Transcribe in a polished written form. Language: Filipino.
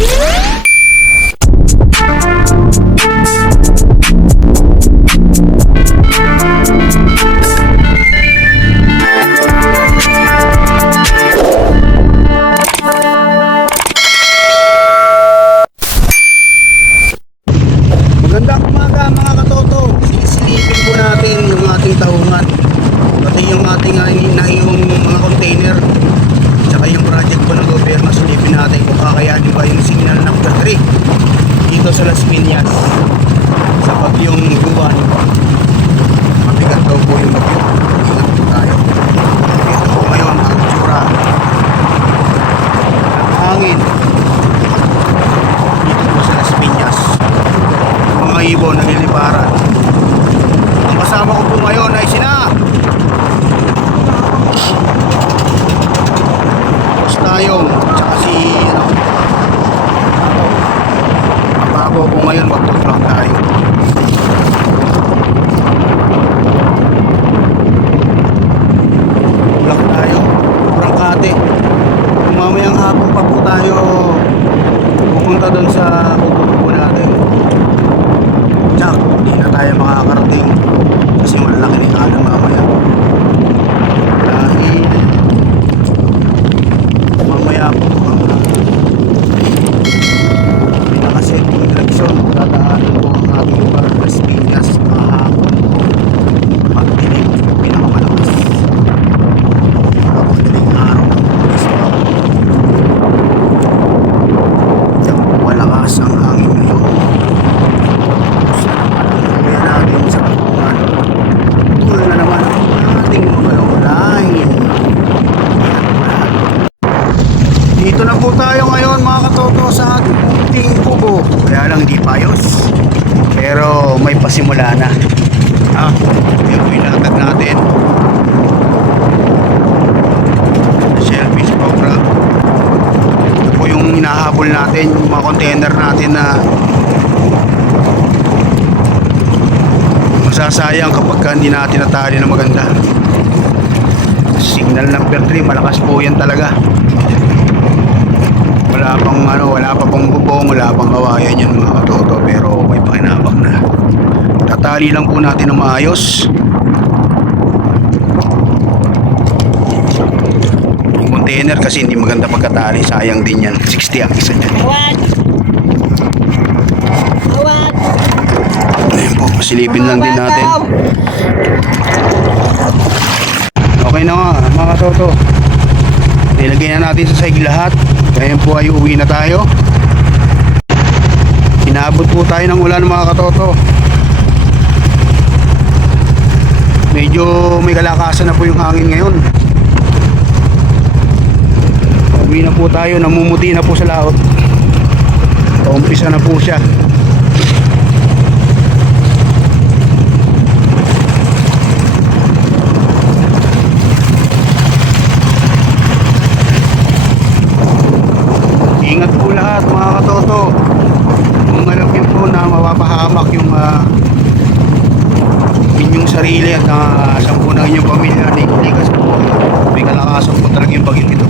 Magandang umaga mga katoto. Sisilipin po natin yung ating taungan, pati yung ating yung mga container, tsaka yung project po ng gobyerno. Silipin natin kung kakayanin ba yung signal number 3 dito sa Las Piñas sa bagyong Juan. Mabigat daw po yung bagyo. Ingat po tayo. Ito po ngayon ang tsura ng hangin dito po sa Las Piñas. Mga ibon nagliliparan. Ang kasama ko po ngayon ay sina Tayong tsaka si Papo po ngayon. Magtutrok tayo. Tulak tayo Prangkate. Kung mamayang hapon pa po tayo pupunta doon sa pupunta natin, tsak, hindi na tayo makakarating kasi malaki na yung alam mamaya. Dahil mamaya po ang pinakaset yung direksyon, dadaanan po ang ating lugar Las Piñas kahapon po. Magdilim, pinakamalakas magdilim araw ng pulis pa. Diyan po malakas ang hangin ngayon. Kaya natin sa tapungan, tuloy na naman ang ating magalawalain. Dito na po tayo ngayon mga katoto sa ating punting kubo. Kaya lang hindi payos, pero may pasimula na. Yung pinatag natin shellfish cobra. Ito po yung hinahabol natin, yung mga container natin na masasayang kapag hindi natin natali na maganda. Signal number 3, malakas po yan talaga. Wala pa pong bubong, wala pang kawayan yan mga katoto, pero may pakinabang na. Tatali lang po natin ng maayos. Yung container kasi hindi maganda pagkatali, sayang din yan. 60 ang isa dyan. Ayan po, silipin lang din natin. Okay na nga mga katoto, nilagay na natin sa sahig lahat. Ngayon po ay uwi na tayo. Inaabot po tayo ng ulan mga katoto. Medyo may kalakasan na po yung hangin ngayon. Uwi na po tayo, namumuti na po sa laot. Paumpisa na po siya. Ingat po lahat mga katoto. Kung alam niyo po na mapapahamak yung inyong sarili at sampu ng inyong pamilya, hindi kasi po may kalakasan po talaga yung bagyo ito.